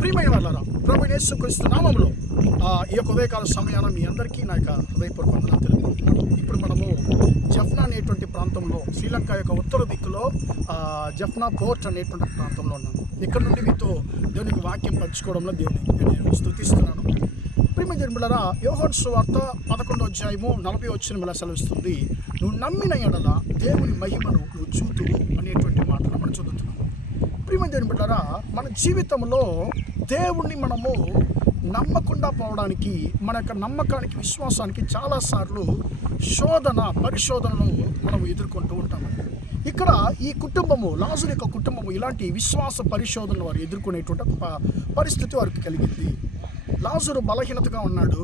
ప్రియమైన వాళ్ళారా, ప్రభువైన యేసుక్రీస్తు నామములో ఈ యొక్క ఉదయకాల సమయాన మీ అందరికీ నా యొక్క హృదయపూర్వక వందనాలు తెలుపుకుంటున్నాను. ఇప్పుడు మనము జఫ్నా అనేటువంటి ప్రాంతంలో, శ్రీలంక యొక్క ఉత్తర దిక్కులో జఫ్నా పోర్ట్ అనేటువంటి ప్రాంతంలో ఉన్నాను. ఇక్కడ నుండి మీతో దేవునికి వాక్యం పంచుకోవడంలో దేవుని నేను స్తుతిస్తున్నాను. ప్రియమైన జనులారా, యోహాను సువార్త 11వ అధ్యాయము 40వ వచనం సెలవిస్తుంది, నువ్వు నమ్మిన ఎడల దేవుని మహిమను నువ్వు చూతువు అనేటువంటి మాటలు మనం చదువుతున్నాం. ప్రియమైన జనులారా, మన జీవితంలో దేవుణ్ణి మనము నమ్మకుండా పోవడానికి, మన యొక్క నమ్మకానికి, విశ్వాసానికి చాలాసార్లు పరిశోధనలు మనం ఎదుర్కొంటూ ఉంటామండి. ఇక్కడ ఈ కుటుంబము, లాజరు యొక్క కుటుంబము ఇలాంటి విశ్వాస పరిశోధనలు వారు ఎదుర్కొనేటువంటి ఒక పరిస్థితి వారికి కలిగింది. లాజరు బలహీనతగా ఉన్నాడు.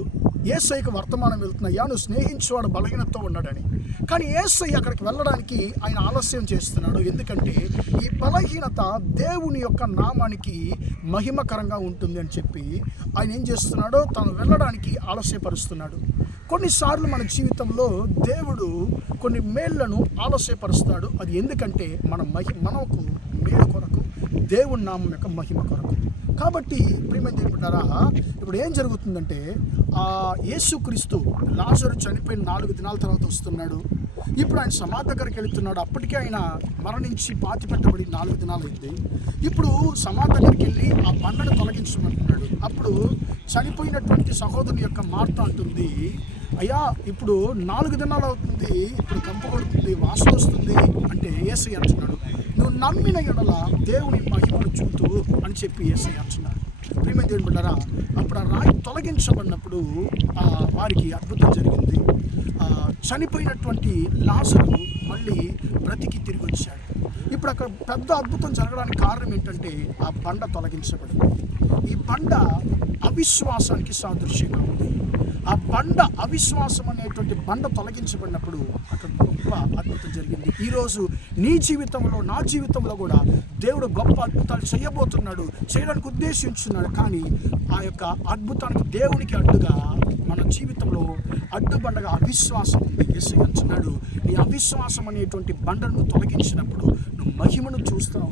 యేసయ్యకు వర్తమానం వెళ్తున్నాయా, నువ్వు స్నేహించేవాడు బలహీనతతో ఉన్నాడని. కానీ యేసయ్య అక్కడికి వెళ్ళడానికి ఆయన ఆలస్యం చేస్తున్నాడు. ఎందుకంటే ఈ బలహీనత దేవుని యొక్క నామానికి మహిమకరంగా ఉంటుంది అని చెప్పి ఆయన ఏం చేస్తున్నాడో తను వెళ్ళడానికి ఆలస్యపరుస్తున్నాడు. కొన్నిసార్లు మన జీవితంలో దేవుడు కొన్ని మేళ్లను ఆలస్యపరుస్తాడు. అది ఎందుకంటే మనకు మేలు కొరకు, దేవుని నామం యొక్క మహిమ కొరకు. కాబట్టి ప్రియమైన దేవులారా, ఇప్పుడు ఏం జరుగుతుందంటే యేసుక్రీస్తు లాజరు చనిపోయిన 4 దినాల తర్వాత వస్తున్నాడు. ఇప్పుడు ఆయన సమాధి దగ్గరికి వెళుతున్నాడు. అప్పటికే ఆయన మరణించి పాతిపెట్టబడి 4 దినాలు అయింది. ఇప్పుడు సమాధి దగ్గరికి వెళ్ళి ఆ బండను తొలగించమంటున్నాడు. అప్పుడు చనిపోయినటువంటి సహోదరుని యొక్క మార్త అంటుంది, అయ్యా ఇప్పుడు 4 దినాలు అవుతుంది, ఇప్పుడు కంప కొడుతుంది, వాసన వస్తుంది అంటే యేసయ్య అంటున్నాడు, నువ్వు నమ్మిన ఎడల దేవుని మహిమను చూతూ అని చెప్పి యేసయ్య అంటున్నాడు. ప్రియమైన దేవుని బిడ్డలారా, అప్పుడు ఆ రాయి తొలగించబడినప్పుడు వారికి అద్భుతం జరిగింది. చనిపోయినటువంటి లాజరు మళ్ళీ బ్రతికి తిరిగి వచ్చాడు. ఇప్పుడు అక్కడ పెద్ద అద్భుతం జరగడానికి కారణం ఏంటంటే ఆ బండ తొలగించబడింది. ఈ బండ అవిశ్వాసానికి సాదృశ్యంగా ఉంది. ఆ బండ, అవిశ్వాసం అనేటువంటి బండ తొలగించబడినప్పుడు అక్కడ గొప్ప అద్భుతం జరిగింది. ఈరోజు నీ జీవితంలో, నా జీవితంలో కూడా దేవుడు గొప్ప అద్భుతాలు చేయబోతున్నాడు, చేయడానికి ఉద్దేశించున్నాడు. కానీ ఆ యొక్క అద్భుతానికి దేవునికి అడ్డుగా మన జీవితంలో అడ్డుబండగా అవిశ్వాసం ఉంది. యేసయ్య అంటున్నాడు, నీ అవిశ్వాసం అనేటువంటి బండను తొలగించినప్పుడు నువ్వు మహిమను చూస్తావు,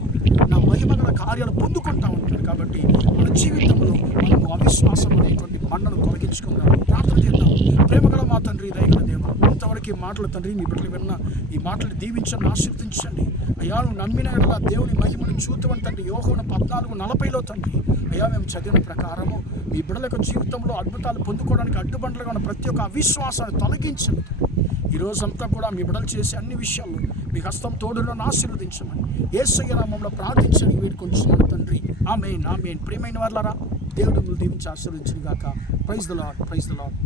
నా మహిమ గల కార్యాలు పొందుకుంటా ఉంటాడు. కాబట్టి మన జీవితంలో మనము అవిశ్వాసం అనేటువంటి బండను తొలగించుకుందాం. ప్రార్థన చేద్దాం. ప్రేమగల మా తండ్రి, దయగల దేవ, ఇంతవరకు ఈ మాటలు తండ్రి, నీ బిడ్డలు విన్న ఈ మాటలు దీవించండి, ఆశీర్వదించండి. అయ్యా, నువ్వు నమ్మిన ఎడల దేవుని మహిమను చూద్దామని తండ్రి, యోహాను 14:40 తండ్రి, అయ్యా మేము చదివిన ప్రకారము మీ బిడ్డల యొక్క జీవితంలో అద్భుతాలు పొందుకోవడానికి అడ్డుబండలుగా ఉన్న ప్రతి ఒక్క అవిశ్వాసాన్ని తొలగించండి. ఈ రోజంతా కూడా మీ బిడ్డలు చేసే అన్ని విషయాల్లో మీ హస్తం తోడులో ఆశీర్వదించమని యేసయ్య నామములో ప్రార్థించని వేడుకొంచున్నాను తండ్రి. ఆమేన్, ఆమేన్. ప్రియమైన వారలారా, దేవుడు మిమ్మల్ని దీవించి ఆశీర్వదించును గాక. Praise the lord, praise the lord.